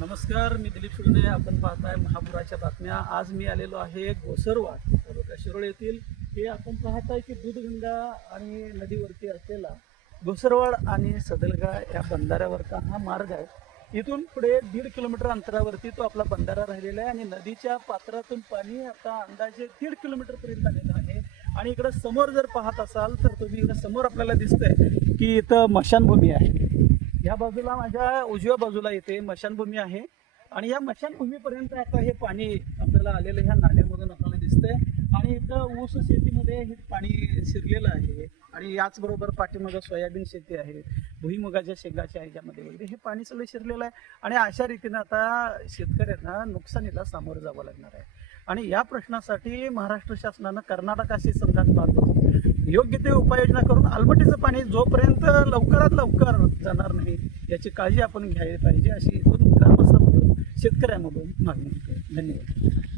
नमस्कार, मी दिलीप सुर्णे. आपण पाहताय महापुराच्या बातम्या. आज मी आलेलो आहे गोसरवाड तालुका शिरोळ येथील. हे आपण पाहताय की दूधगंगा आणि नदीवरती असलेला गोसरवाड आणि सदलगा या बंधाऱ्यावरचा हा मार्ग आहे. इथून पुढे 1.5 किलोमीटर अंतरावरती तो आपला बंधारा राहिलेला आहे आणि नदीच्या पात्रातून पाणी आता अंदाजे 1.5 किलोमीटरपर्यंत आलेलं आहे. आणि इकडं समोर जर पाहत असाल तर तुम्ही इकडं समोर आपल्याला दिसतंय की इथं मशानभूमी आहे. या बाजूला माझ्या उजव्या बाजूला इथे मशानभूमी आहे आणि या मशानभूमीपर्यंत आता हे पाणी आपल्याला आलेलं ह्या नाल्यामधून आपल्याला दिसतंय. आणि इथं ऊस शेतीमध्ये हे पाणी शिरलेलं आहे आणि याचबरोबर पाठीमागं सोयाबीन शेती आहे, भुईमुगाच्या शेंगाच्या ह्याच्यामध्ये वगैरे हे पाणी सगळं शिरलेलं आहे. आणि अशा रीतीनं आता शेतकऱ्यांना नुकसानीला सामोरं जावं लागणार आहे. आणि या प्रश्नासाठी महाराष्ट्र शासनानं कर्नाटकाशी संधान बांधून योग्य ते उपाययोजना करून आलमटीचं पाणी जोपर्यंत लवकरात लवकर जाणार नाही याची काळजी आपण घ्यायला पाहिजे, अशी ग्रामस्थांमधून शेतकऱ्यांमधून मागणी होते. धन्यवाद.